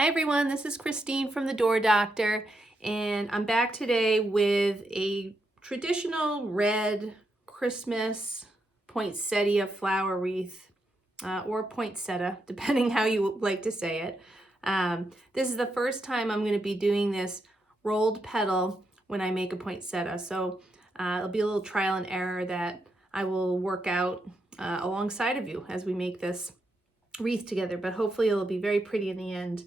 Hi everyone, this is Christine from the Door Doctor, and I'm back today with a traditional red Christmas poinsettia flower wreath, or poinsettia, depending how you like to say it. This is the first time I'm going to be doing this rolled petal when I make a poinsettia, so it'll be a little trial and error that I will work out alongside of you as we make this wreath together, but hopefully it'll be very pretty in the end.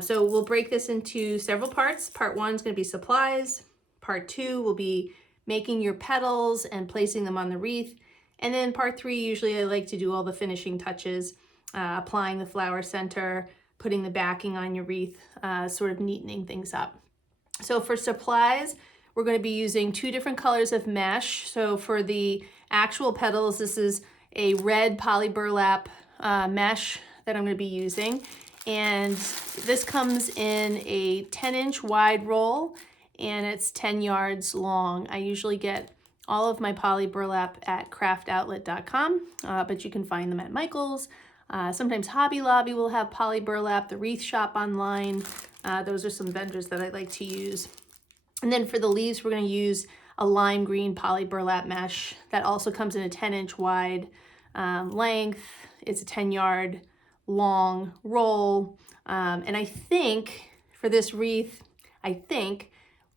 So we'll break this into several parts. Part one is going to be supplies. Part two will be making your petals and placing them on the wreath. And then part three, usually I like to do all the finishing touches, applying the flower center, putting the backing on your wreath, sort of neatening things up. So for supplies, we're going to be using two different colors of mesh. So for the actual petals, this is a red poly burlap mesh that I'm going to be using, and this comes in a 10-inch wide roll and it's 10 yards long. I usually get all of my poly burlap at craftoutlet.com, but you can find them at Michael's. Sometimes Hobby Lobby will have poly burlap, the Wreath Shop online. Those are some vendors that I like to use. And then for the leaves, we're going to use a lime green poly burlap mesh that also comes in a 10-inch wide length. It's a 10-yard long roll. And I think for this wreath,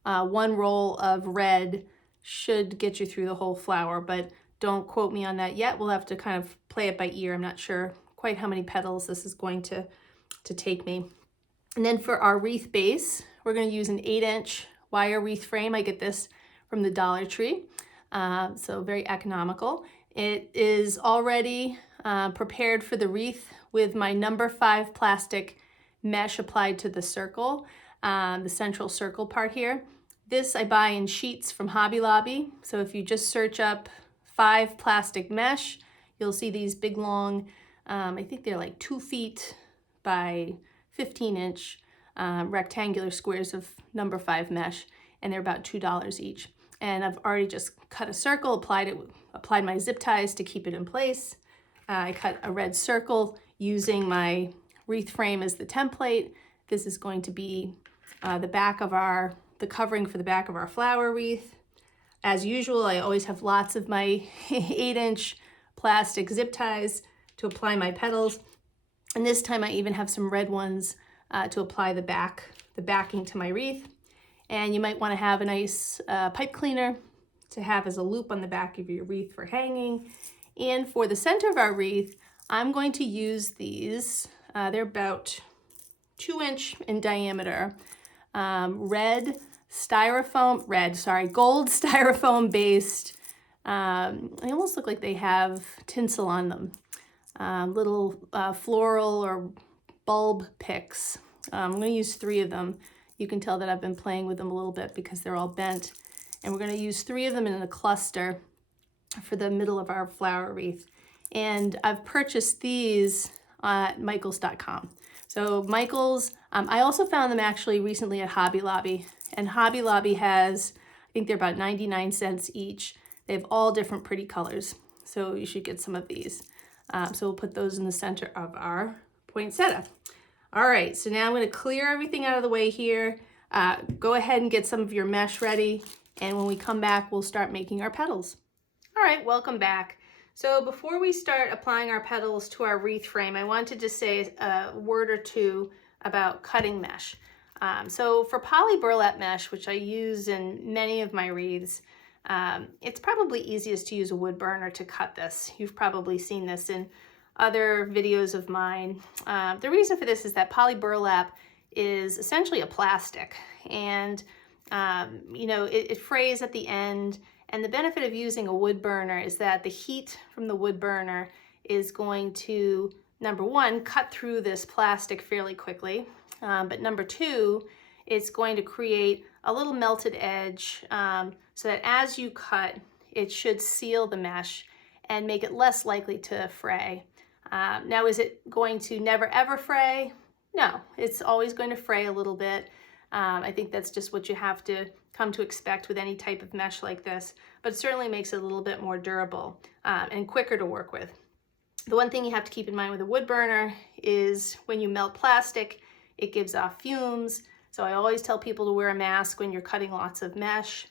one roll of red should get you through the whole flower, but don't quote me on that yet. We'll have to kind of play it by ear. I'm not sure quite how many petals this is going to take me. And then for our wreath base, we're going to use an 8-inch wire wreath frame. I get this from the Dollar Tree, so very economical. It is already prepared for the wreath with my number 5 plastic mesh applied to the circle, the central circle part here. This I buy in sheets from Hobby Lobby. So if you just search up 5 plastic mesh, you'll see these big long, I think they're like 2 feet by 15-inch rectangular squares of number 5 mesh, and they're about $2 each. And I've already just cut a circle, applied my zip ties to keep it in place. I cut a red circle using my wreath frame as the template. This is going to be the covering for the back of our flower wreath. As usual, I always have lots of my 8-inch plastic zip ties to apply my petals. And this time I even have some red ones to apply the backing to my wreath. And you might want to have a nice pipe cleaner to have as a loop on the back of your wreath for hanging. And for the center of our wreath, I'm going to use these. They're about 2-inch in diameter, gold styrofoam based. They almost look like they have tinsel on them. Little floral or bulb picks. I'm going to use 3 of them. You can tell that I've been playing with them a little bit because they're all bent. And we're going to use 3 of them in a cluster for the middle of our flower wreath. And I've purchased these at Michaels.com. So Michaels, I also found them actually recently at Hobby Lobby. And Hobby Lobby has, I think they're about 99 cents each. They have all different pretty colors. So you should get some of these. So we'll put those in the center of our poinsettia. All right, so now I'm going to clear everything out of the way here. Go ahead and get some of your mesh ready. And when we come back, we'll start making our petals. All right, welcome back. So before we start applying our petals to our wreath frame, I wanted to say a word or two about cutting mesh. So for poly burlap mesh, which I use in many of my wreaths, it's probably easiest to use a wood burner to cut this. You've probably seen this in other videos of mine. The reason for this is that poly burlap is essentially a plastic, and it frays at the end. And the benefit of using a wood burner is that the heat from the wood burner is going to, number one, cut through this plastic fairly quickly. But number two, it's going to create a little melted edge so that as you cut, it should seal the mesh and make it less likely to fray. Now, is it going to never ever fray? No, it's always going to fray a little bit. I think that's just what you have to come to expect with any type of mesh like this, but it certainly makes it a little bit more durable and quicker to work with. The one thing you have to keep in mind with a wood burner is when you melt plastic, It gives off fumes. So I always tell people to wear a mask when you're cutting lots of mesh.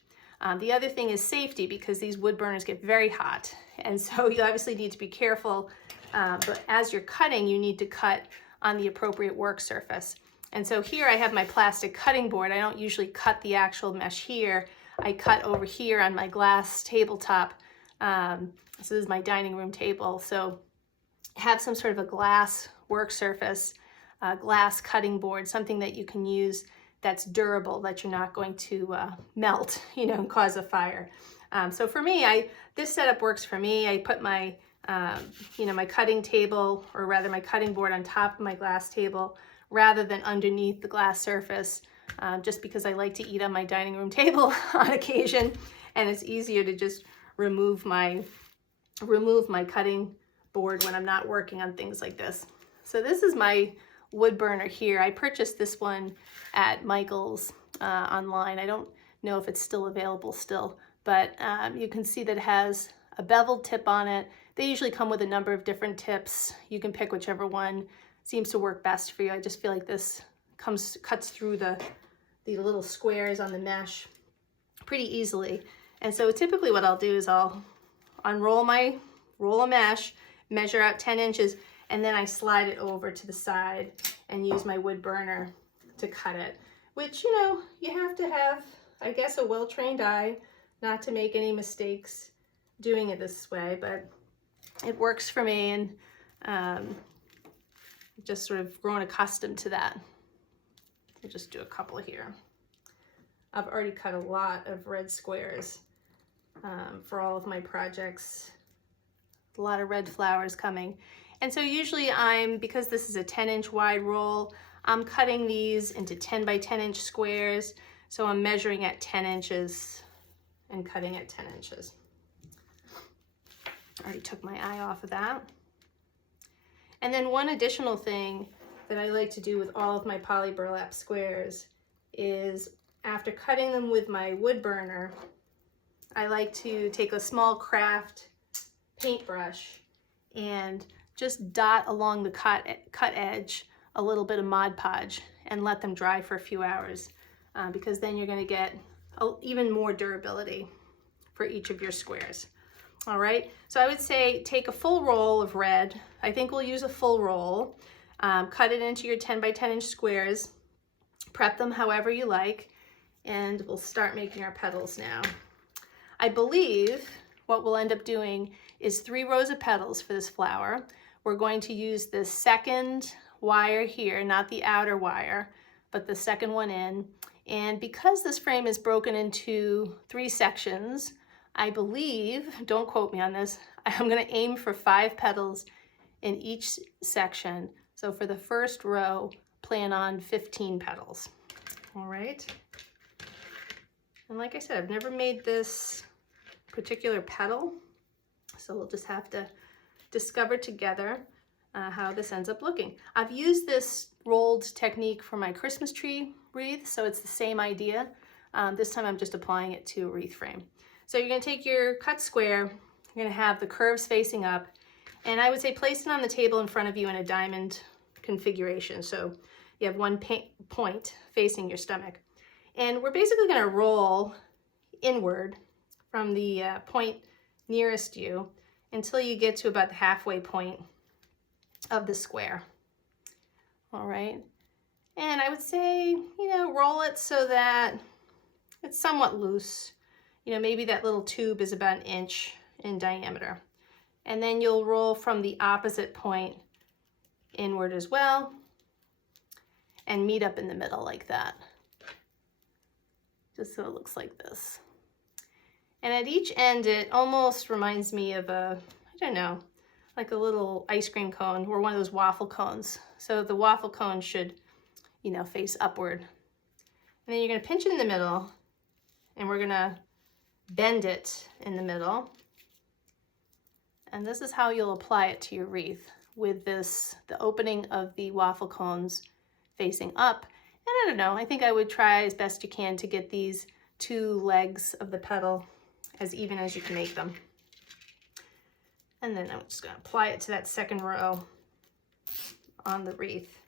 The other thing is safety, because these wood burners get very hot. And so you obviously need to be careful, but as you're cutting, you need to cut on the appropriate work surface. And so here I have my plastic cutting board. I don't usually cut the actual mesh here. I cut over here on my glass tabletop. This is my dining room table. So have some sort of a glass work surface, glass cutting board, something that you can use that's durable, that you're not going to melt, and cause a fire. So for me, this setup works for me. I put my, my cutting table, or rather my cutting board, on top of my glass table rather than underneath the glass surface, just because I like to eat on my dining room table on occasion, and it's easier to just remove my cutting board when I'm not working on things like this. So this is my wood burner here. I purchased this one at Michael's online. I don't know if it's still available still, but you can see that it has a beveled tip on it. They usually come with a number of different tips. You can pick whichever one seems to work best for you. I just feel like this cuts through the little squares on the mesh pretty easily. And so typically what I'll do is I'll unroll my roll of mesh, measure out 10 inches, and then I slide it over to the side and use my wood burner to cut it, which, you have to have, I guess, a well-trained eye not to make any mistakes doing it this way, but it works for me, and just sort of grown accustomed to that. I'll just do a couple here. I've already cut a lot of red squares for all of my projects. A lot of red flowers coming. And so usually because this is a 10-inch wide roll, I'm cutting these into 10 by 10 inch squares. So I'm measuring at 10 inches and cutting at 10 inches. I already took my eye off of that. And then one additional thing that I like to do with all of my poly burlap squares is, after cutting them with my wood burner, I like to take a small craft paintbrush and just dot along the cut edge a little bit of Mod Podge and let them dry for a few hours, because then you're going to get even more durability for each of your squares. All right, so I would say take a full roll of red. I think we'll use a full roll. Cut it into your 10 by 10 inch squares. Prep them however you like, and we'll start making our petals now. I believe what we'll end up doing is 3 rows of petals for this flower. We're going to use the second wire here, not the outer wire, but the second one in. And because this frame is broken into 3 sections, I believe, don't quote me on this, I'm going to aim for 5 petals in each section. So for the first row, plan on 15 petals. All right. And like I said, I've never made this particular petal, so we'll just have to discover together how this ends up looking. I've used this rolled technique for my Christmas tree wreath, so it's the same idea. This time I'm just applying it to a wreath frame. So you're going to take your cut square, you're going to have the curves facing up, and I would say place it on the table in front of you in a diamond configuration. So you have one point facing your stomach. And we're basically going to roll inward from the point nearest you until you get to about the halfway point of the square. All right. And I would say, roll it so that it's somewhat loose. Maybe that little tube is about 1 inch in diameter. And then you'll roll from the opposite point inward as well and meet up in the middle like that. Just so it looks like this. And at each end, it almost reminds me of like a little ice cream cone or one of those waffle cones. So the waffle cone should, face upward. And then you're going to pinch it in the middle, and we're going to bend it in the middle. And this is how you'll apply it to your wreath, with the opening of the waffle cones facing up. And I don't know, I think I would try as best you can to get these 2 legs of the petal as even as you can make them. And then I'm just going to apply it to that second row on the wreath.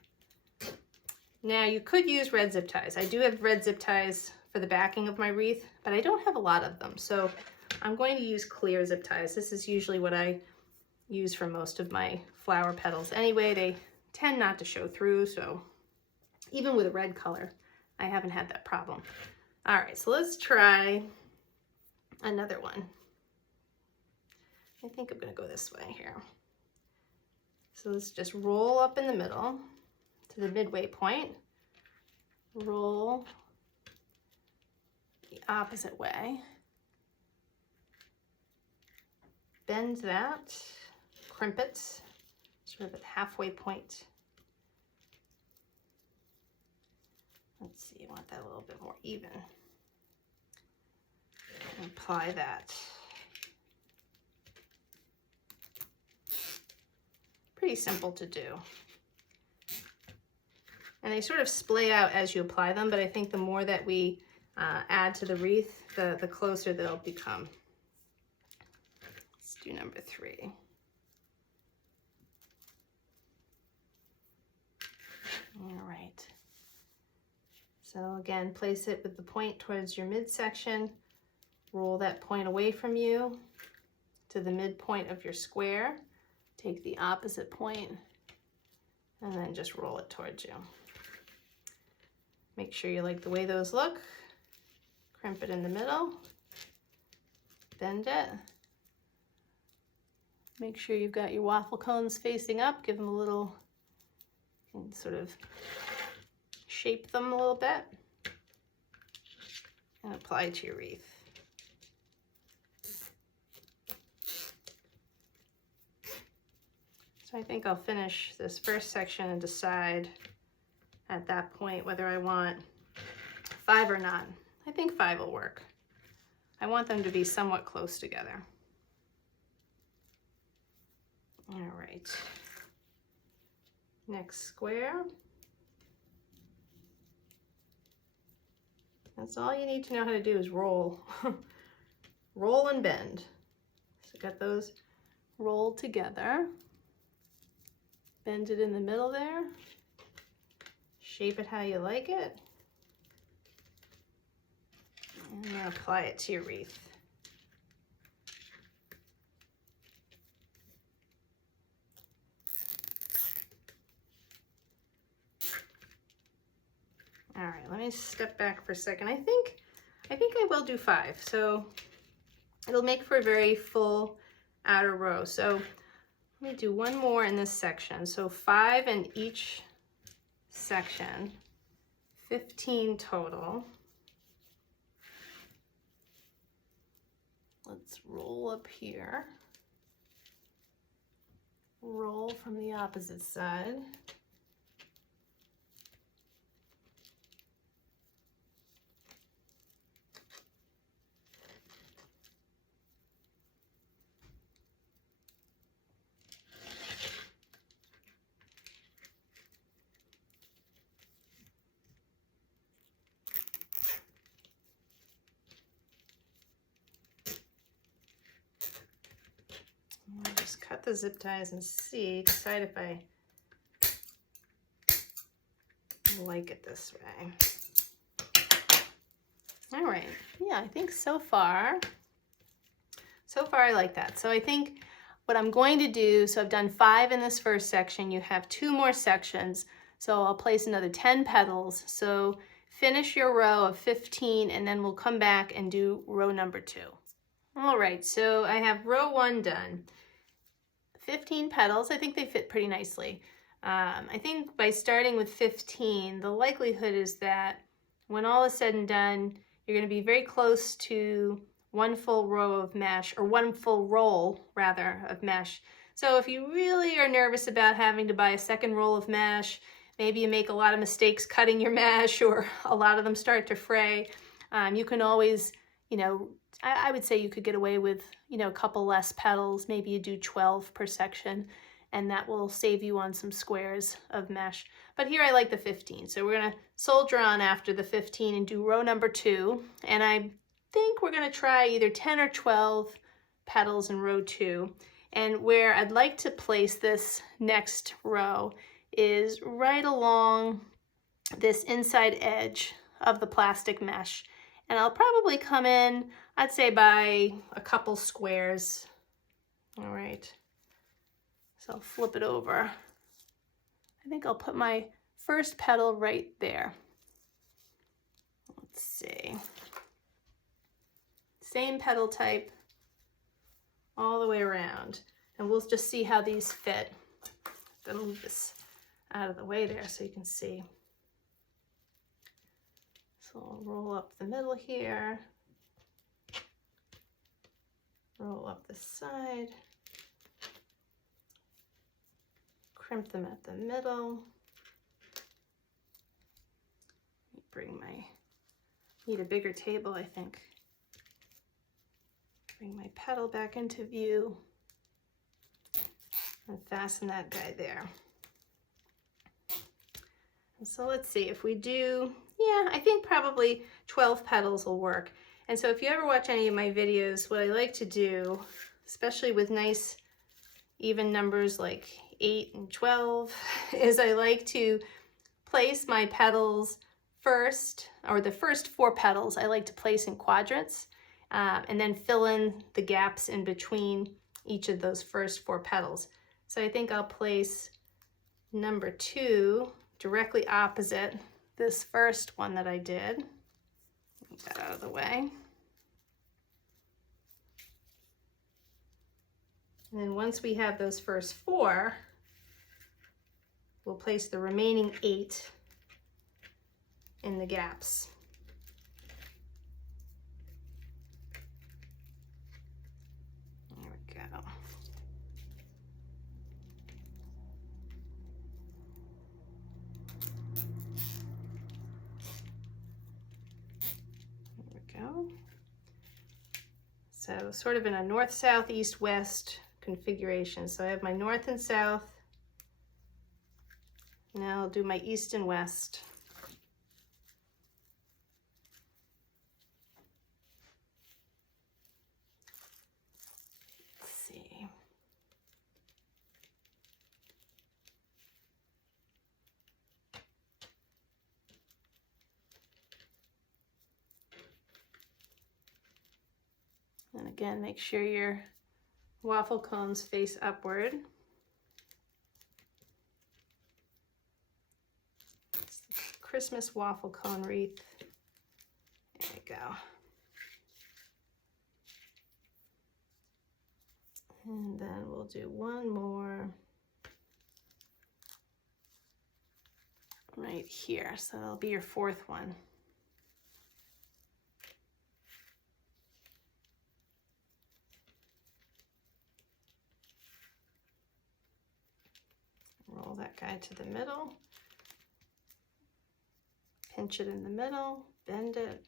Now you could use red zip ties. I do have red zip ties for the backing of my wreath, but I don't have a lot of them. So I'm going to use clear zip ties. This is usually what I use for most of my flower petals. Anyway, they tend not to show through, so even with a red color, I haven't had that problem. All right, so let's try another one. I think I'm gonna go this way here. So let's just roll up in the middle to the midway point, roll the opposite way, bend that, crimp it, sort of at the halfway point. Let's see, you want that a little bit more even. And apply that. Pretty simple to do. And they sort of splay out as you apply them, but I think the more that we add to the wreath, the closer they'll become. Let's do number 3. All right. So again, place it with the point towards your midsection. Roll that point away from you to the midpoint of your square. Take the opposite point and then just roll it towards you. Make sure you like the way those look. Crimp it in the middle, bend it. Make sure you've got your waffle cones facing up. Give them a little, and sort of shape them a little bit and apply to your wreath. So I think I'll finish this first section and decide at that point whether I want 5 or not. I think 5 will work. I want them to be somewhat close together. All right. Next square. That's all you need to know how to do is roll. Roll and bend. So got those rolled together. Bend it in the middle there. Shape it how you like it. And then apply it to your wreath. All right, let me step back for a second. I think I will do 5. So it'll make for a very full outer row. So let me do one more in this section. So 5 in each section, 15 total. Let's roll up here. Roll from the opposite side. I'll just cut the zip ties and decide if I like it this way. All right, yeah, I think so far I like that. So I think what I'm going to do, so I've done 5 in this first section, you have 2 more sections, so I'll place another 10 petals. So finish your row of 15 and then we'll come back and do row number 2. All right, so I have row 1 done. 15 petals, I think they fit pretty nicely. I think by starting with 15, the likelihood is that when all is said and done, you're going to be very close to 1 full row of mesh, or 1 full roll, rather, of mesh. So if you really are nervous about having to buy a second roll of mesh, maybe you make a lot of mistakes cutting your mesh, or a lot of them start to fray, you can always, I would say you could get away with, a couple less petals. Maybe you do 12 per section, and that will save you on some squares of mesh. But here I like the 15. So we're gonna soldier on after the 15 and do row number 2. And I think we're gonna try either 10 or 12 petals in row 2. And where I'd like to place this next row is right along this inside edge of the plastic mesh. And I'll probably come in, I'd say by a couple squares. All right, so I'll flip it over. I think I'll put my first petal right there. Let's see. Same petal type all the way around. And we'll just see how these fit. I'm gonna move this out of the way there so you can see. So I'll roll up the middle here. Roll up the side. Crimp them at the middle. Bring my, need a bigger table, I think. Bring my petal back into view and fasten that guy there. And so let's see if we do, yeah, I think probably 12 petals will work. And so if you ever watch any of my videos, what I like to do, especially with nice even numbers like 8 and 12, is I like to place my petals first, or the first 4 petals I like to place in quadrants, and then fill in the gaps in between each of those first 4 petals. So I think I'll place number 2 directly opposite this first one that I did. Get that out of the way. And then once we have those first 4, we'll place the remaining 8 in the gaps. There we go. There we go. So sort of in a north, south, east, west configuration. So I have my north and south. Now I'll do my east and west. Let's see. And again, make sure your waffle cones face upward. Christmas waffle cone wreath. There we go. And then we'll do one more right here. So that'll be your 4th one. Roll that guy to the middle. Pinch it in the middle, bend it.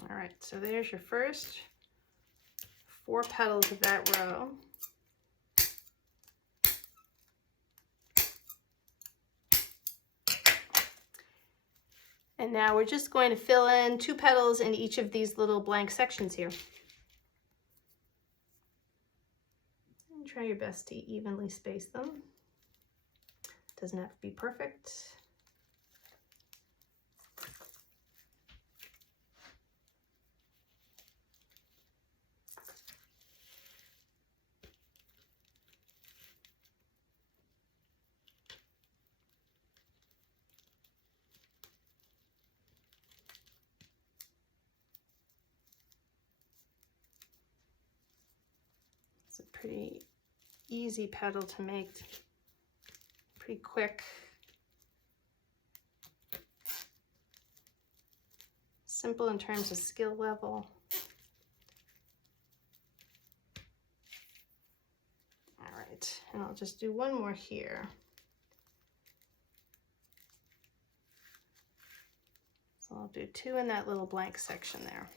All right, so there's your first 4 petals of that row. And now we're just going to fill in 2 petals in each of these little blank sections here. And try your best to evenly space them. Doesn't have to be perfect. It's a pretty easy petal to make, pretty quick. Simple in terms of skill level. All right, and I'll just do one more here. So I'll do 2 in that little blank section there.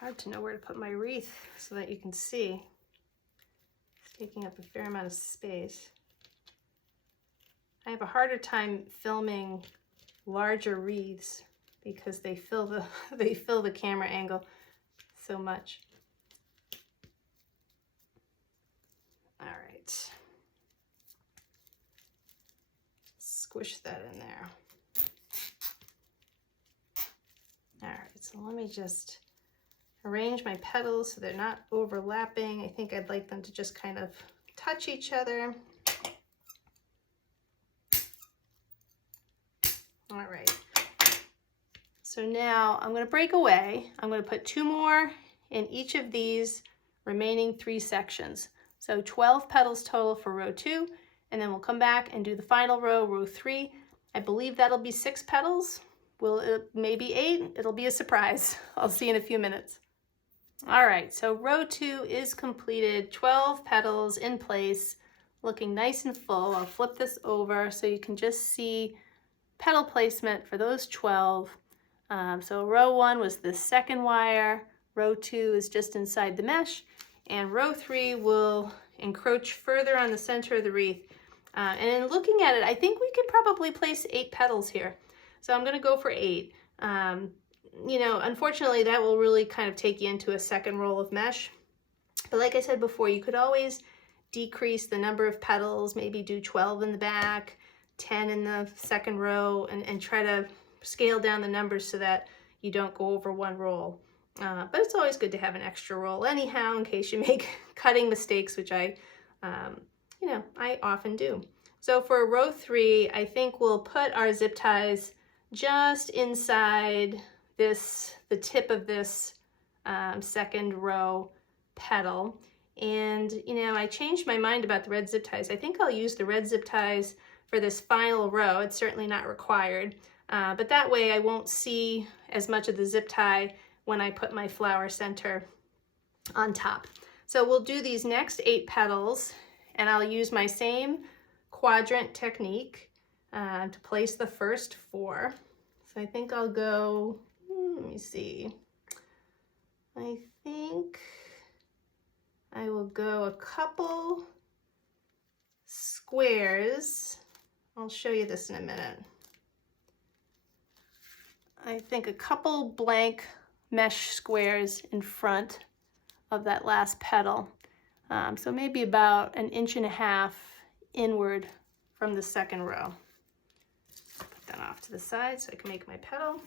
Hard to know where to put my wreath so that you can see. It's taking up a fair amount of space. I have a harder time filming larger wreaths because they fill the they fill the camera angle so much. All right. Squish that in there. All right, so let me just arrange my petals so they're not overlapping. I think I'd like them to just kind of touch each other. All right. So now I'm going to break away. I'm going to put 2 more in each of these remaining 3 sections. So 12 petals total for row 2, and then we'll come back and do the final row, row 3. I believe that'll be 6 petals. Will it maybe 8? It'll be a surprise. I'll see you in a few minutes. All right, so row 2 is completed. 12 petals in place, looking nice and full. I'll flip this over so you can just see petal placement for those 12. So row 1 was the second wire, row 2 is just inside the mesh, and row 3 will encroach further on the center of the wreath. And in looking at it, I think we could probably place 8 petals here. So I'm going to go for 8. You know, unfortunately, that will really kind of take you into a second roll of mesh. But like I said before, you could always decrease the number of petals, maybe do 12 in the back, 10 in the second row, and try to scale down the numbers so that you don't go over 1 roll. But it's always good to have an extra roll anyhow in case you make cutting mistakes, which I often do. So for row 3, I think we'll put our zip ties just inside the tip of this second row petal. And I changed my mind about the red zip ties. I think I'll use the red zip ties for this final row. It's certainly not required, but that way I won't see as much of the zip tie when I put my flower center on top. So we'll do these next 8 petals, and I'll use my same quadrant technique to place the first 4. So I think I'll go, let me see, I think I will go a couple squares. I'll show you this in a minute. I think a couple blank mesh squares in front of that last petal. So maybe about 1.5 inches inward from the second row. Put that off to the side so I can make my petal.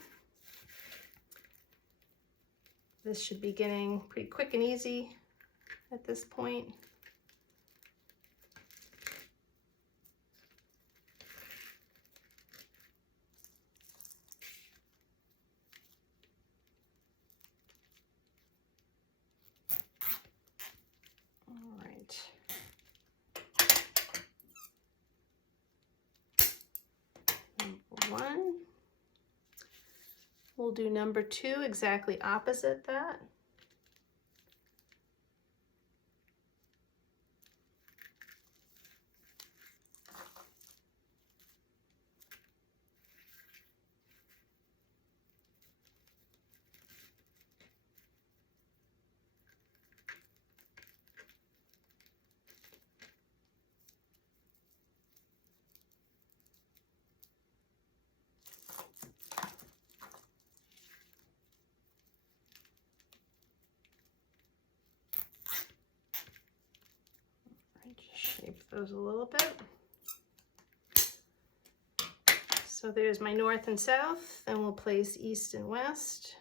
This should be getting pretty quick and easy at this point. All right. Number 1. We'll do number 2 exactly opposite that. Shape those a little bit. So there's my north and south, then we'll place east and west.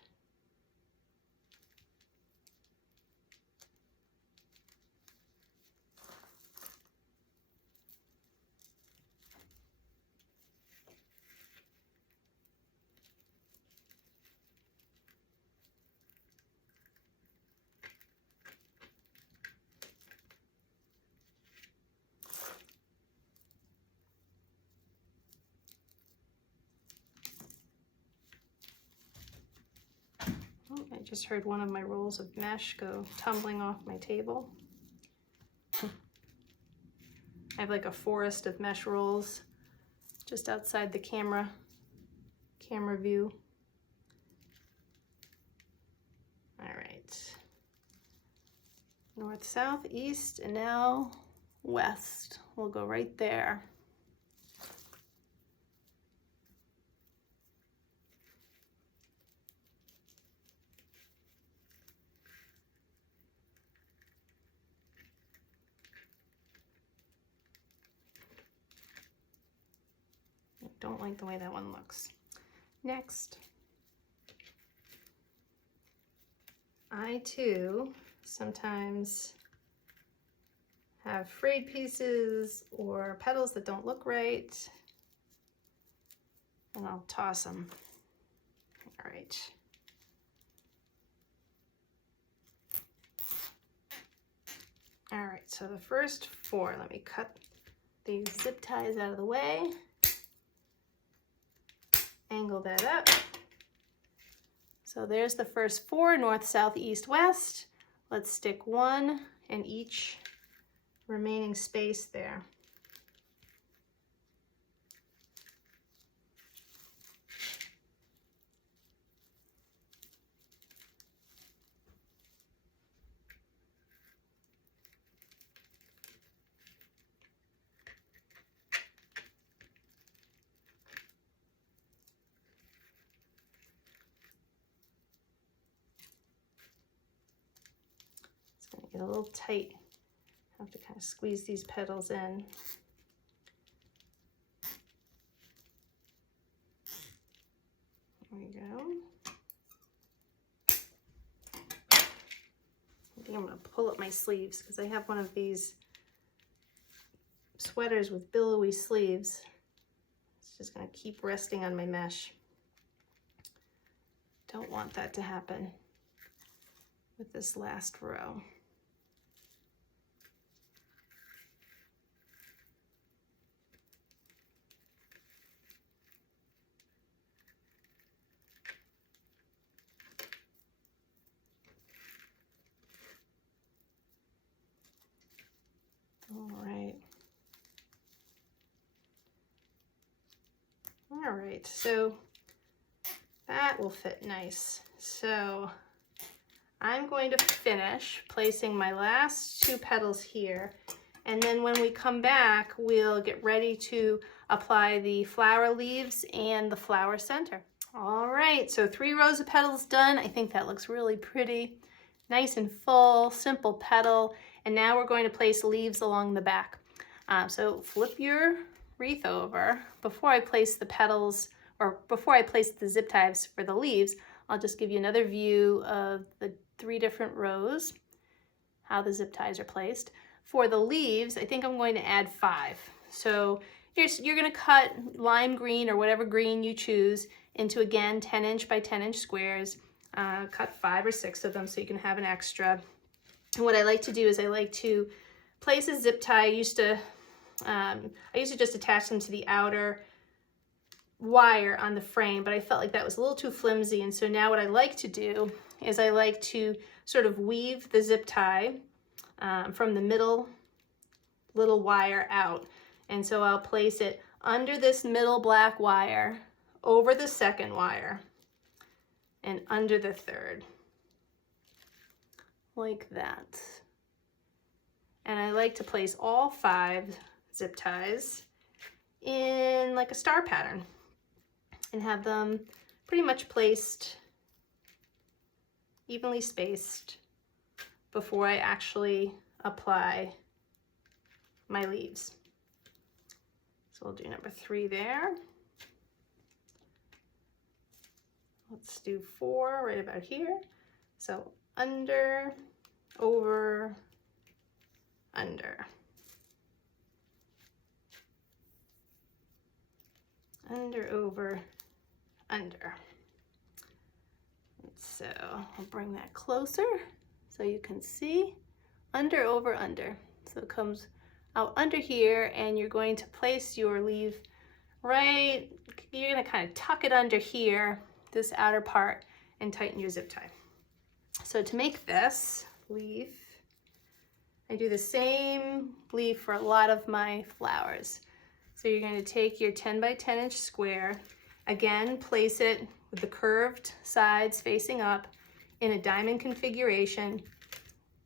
I just heard one of my rolls of mesh go tumbling off my table. I have like a forest of mesh rolls just outside the camera view. All right. North, south, east, and now west. We'll go right there. don't like the way that one looks. Next. I too sometimes have frayed pieces or petals that don't look right, and I'll toss them. All right. All right, so the first 4, let me cut these zip ties out of the way. Angle that up. So there's the first 4, north, south, east, west. Let's stick 1 in each remaining space there. It's going to get a little tight. I have to kind of squeeze these petals in. There we go. I think I'm going to pull up my sleeves because I have one of these sweaters with billowy sleeves. It's just going to keep resting on my mesh. Don't want that to happen with this last row. All right, so that will fit nice. So I'm going to finish placing my last 2 petals here, and then when we come back, we'll get ready to apply the flower leaves and the flower center. All right, so 3 rows of petals done. I think that looks really pretty. Nice and full, simple petal. And now we're going to place leaves along the back. So flip your wreath over. Before I place the petals, or before I place the zip ties for the leaves, I'll just give you another view of the 3 different rows, how the zip ties are placed. For the leaves, I think I'm going to add 5. So you're going to cut lime green or whatever green you choose into, again, 10-inch by 10-inch squares. Cut 5 or 6 of them so you can have an extra. And what I like to do is I like to place a zip tie. I used to just attach them to the outer wire on the frame, but I felt like that was a little too flimsy, and so now what I like to do is I like to sort of weave the zip tie from the middle little wire out, and so I'll place it under this middle black wire, over the second wire, and under the third, like that. And I like to place all 5 zip ties in like a star pattern and have them pretty much placed, evenly spaced, before I actually apply my leaves. So we'll do number 3 there. Let's do 4 right about here. So under, over, under. Under, over, under. So I'll bring that closer so you can see. Under, over, under. So it comes out under here, and you're going to place your leaf right, you're going to kind of tuck it under here, this outer part, and tighten your zip tie. So to make this leaf, I do the same leaf for a lot of my flowers. So you're going to take your 10 by 10 inch square, again place it with the curved sides facing up in a diamond configuration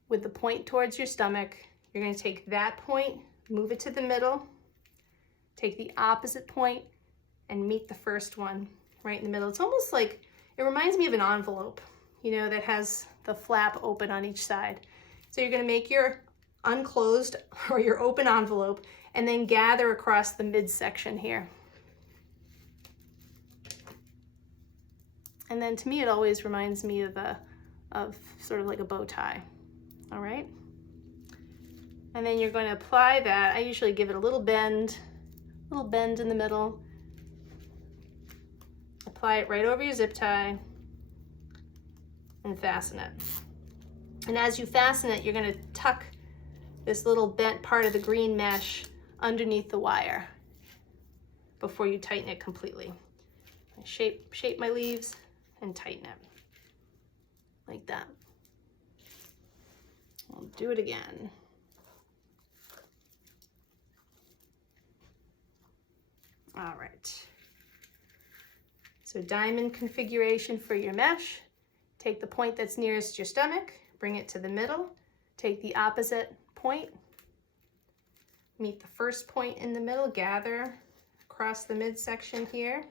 with the point towards your stomach. You're going to take that point, move it to the middle, take the opposite point, and meet the first one right in the middle. It's almost like, it reminds me of an envelope, you know, that has the flap open on each side. So you're going to make your unclosed or your open envelope and then gather across the midsection here. And then to me, it always reminds me of sort of like a bow tie. All right. And then you're going to apply that. I usually give it a little bend in the middle. Apply it right over your zip tie and fasten it. And as you fasten it, you're going to tuck this little bent part of the green mesh underneath the wire before you tighten it completely. I shape my leaves and tighten it like that. I'll do it again. All right. So diamond configuration for your mesh. Take the point that's nearest your stomach, bring it to the middle, take the opposite point, meet the first point in the middle, gather across the midsection here,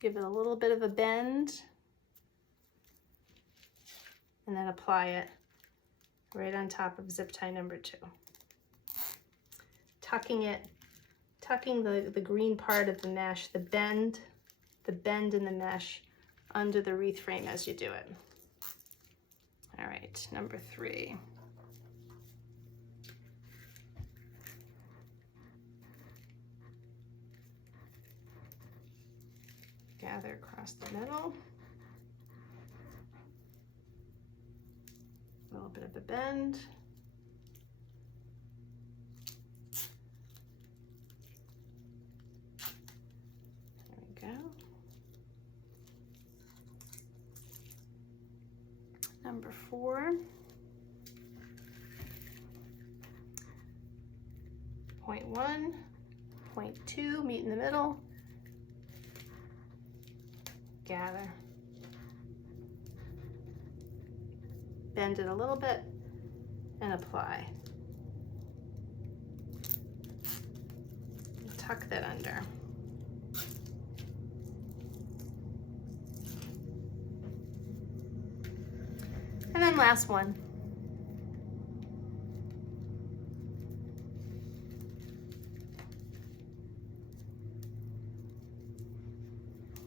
give it a little bit of a bend, and then apply it right on top of zip tie number 2. Tucking the green part of the mesh, the bend in the mesh under the wreath frame as you do it. All right, number 3. Gather across the middle. A little bit of a bend. There we go. Number 4. Point 1, point 2, meet in the middle. Gather. Bend it a little bit and apply. Tuck that under. And then last one.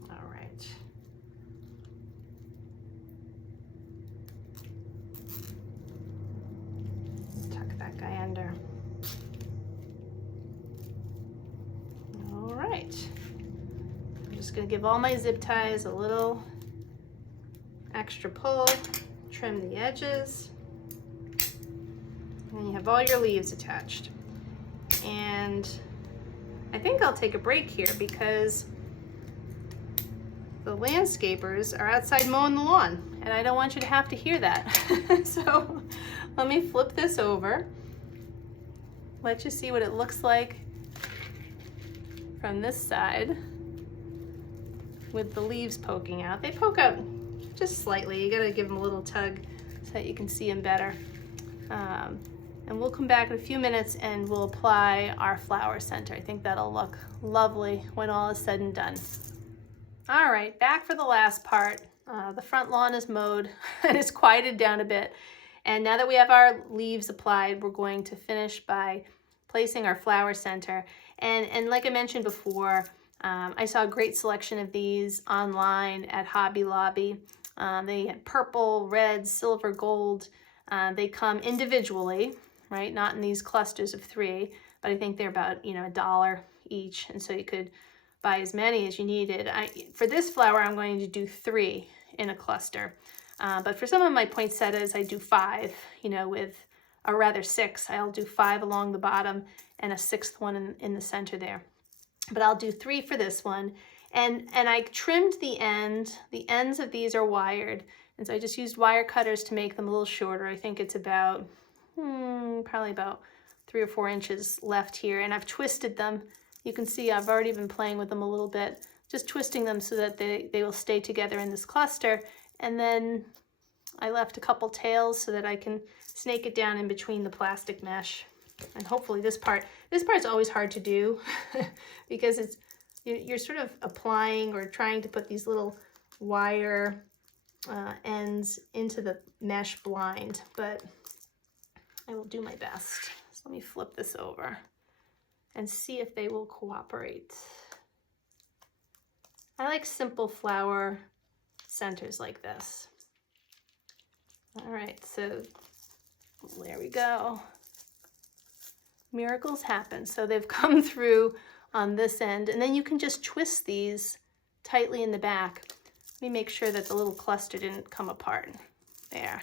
All right. Tuck that guy under. All right. I'm just going to give all my zip ties a little extra pull. Trim the edges, and then you have all your leaves attached. And I think I'll take a break here because the landscapers are outside mowing the lawn, and I don't want you to have to hear that. So let me flip this over, let you see what it looks like from this side with the leaves poking out. They poke out just slightly. You gotta give them a little tug so that you can see them better. And we'll come back in a few minutes and we'll apply our flower center. I think that'll look lovely when all is said and done. All right, back for the last part. The front lawn is mowed and it's quieted down a bit. And now that we have our leaves applied, we're going to finish by placing our flower center. And like I mentioned before, I saw a great selection of these online at Hobby Lobby. They had purple, red, silver, gold. They come individually, right? Not in these clusters of 3, but I think they're about, $1 each. And so you could buy as many as you needed. For this flower, I'm going to do 3 in a cluster. But for some of my poinsettias, I do 5, or rather 6. I'll do 5 along the bottom and a 6th one in the center there. But I'll do 3 for this one. And I trimmed the ends. The ends of these are wired. And so I just used wire cutters to make them a little shorter. I think it's about, probably about 3 or 4 inches left here. And I've twisted them. You can see I've already been playing with them a little bit, just twisting them so that they will stay together in this cluster. And then I left a couple tails so that I can snake it down in between the plastic mesh. And hopefully this part's always hard to do because you're sort of applying or trying to put these little wire ends into the mesh blind, but I will do my best. So let me flip this over and see if they will cooperate. I like simple flower centers like this. All right, so there we go. Miracles happen. So they've come through on this end, and then you can just twist these tightly in the back. Let me make sure that the little cluster didn't come apart. There.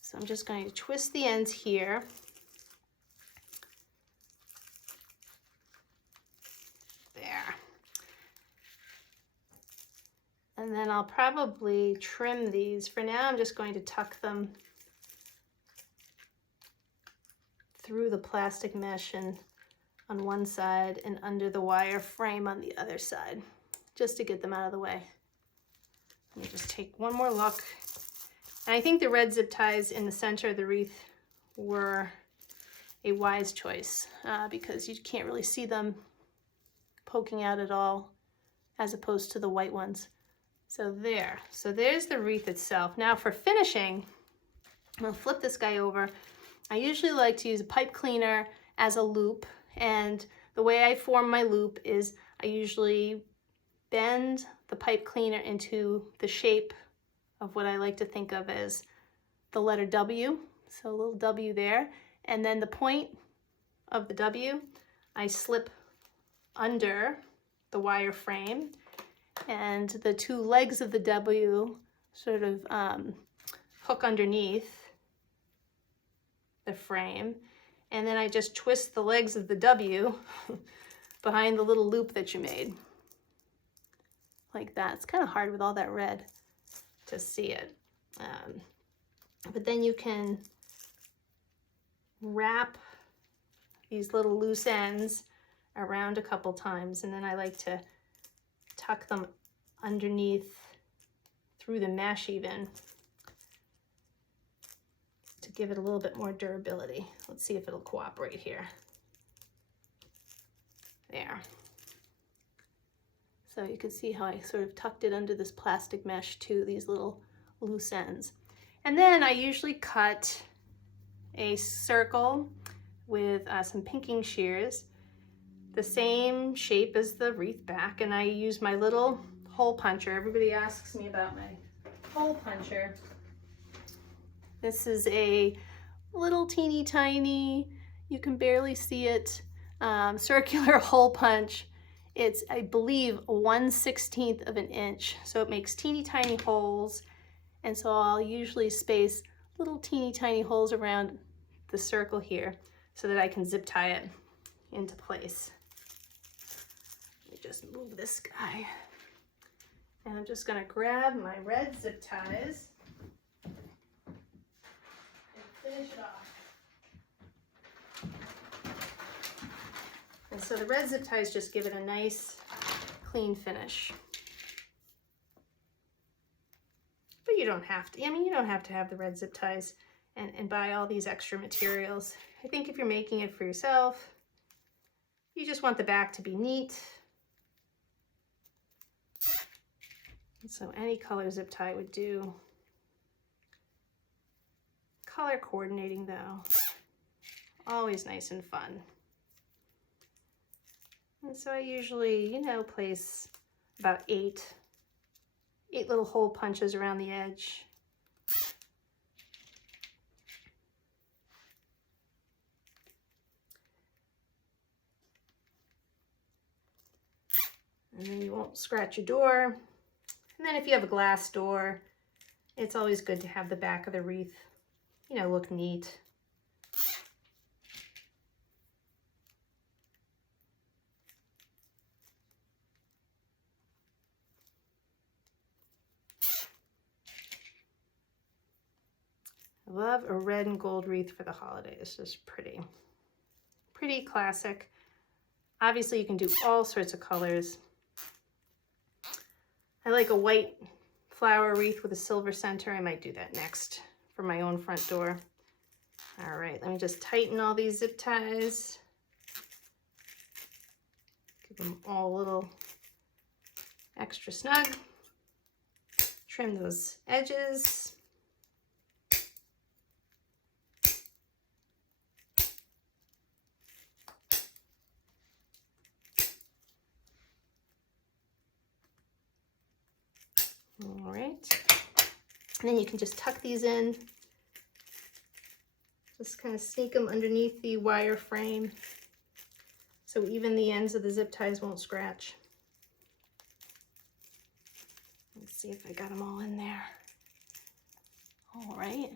So I'm just going to twist the ends here. There. And then I'll probably trim these. For now, I'm just going to tuck them through the plastic mesh and on one side and under the wire frame on the other side, just to get them out of the way. Let me just take one more look. And I think the red zip ties in the center of the wreath were a wise choice because you can't really see them poking out at all as opposed to the white ones. So there. So there's the wreath itself. Now for finishing, I'm going to flip this guy over. I usually like to use a pipe cleaner as a loop, and the way I form my loop is I usually bend the pipe cleaner into the shape of what I like to think of as the letter W, so a little W there, and then the point of the W I slip under the wire frame, and the two legs of the W sort of hook underneath the frame, and then I just twist the legs of the W behind the little loop that you made. Like that. It's kind of hard with all that red to see it. But then you can wrap these little loose ends around a couple times, and then I like to tuck them underneath through the mesh even to give it a little bit more durability. Let's see if it'll cooperate here. There. So you can see how I sort of tucked it under this plastic mesh to these little loose ends. And then I usually cut a circle with some pinking shears, the same shape as the wreath back, and I use my little hole puncher. Everybody asks me about my hole puncher. This is a little teeny tiny, you can barely see it, circular hole punch. It's, I believe, 1/16 of an inch, so it makes teeny tiny holes, and so I'll usually space little teeny tiny holes around the circle here so that I can zip tie it into place. Let me just move this guy, and I'm just going to grab my red zip ties and finish it off. And so the red zip ties just give it a nice, clean finish. But you don't have to, I mean, you don't have to have the red zip ties and buy all these extra materials. I think if you're making it for yourself, you just want the back to be neat. And so any color zip tie would do. Color coordinating though, always nice and fun. And so I usually, you know, place about eight little hole punches around the edge. And then you won't scratch your door. And then if you have a glass door, it's always good to have the back of the wreath, you know, look neat. I love a red and gold wreath for the holidays. It's pretty, pretty classic. Obviously you can do all sorts of colors. I like a white flower wreath with a silver center. I might do that next for my own front door. All right, let me just tighten all these zip ties. Give them all a little extra snug. Trim those edges. And then you can just tuck these in. Just kind of sneak them underneath the wire frame so even the ends of the zip ties won't scratch. Let's see if I got them all in there. All right.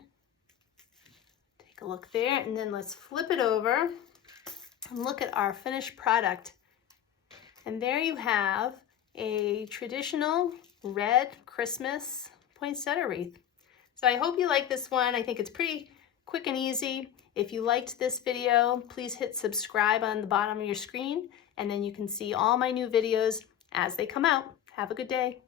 Take a look there, and then let's flip it over and look at our finished product. And there you have a traditional red Christmas poinsettia wreath. So I hope you like this one. I think it's pretty quick and easy. If you liked this video, please hit subscribe on the bottom of your screen, and then you can see all my new videos as they come out. Have a good day.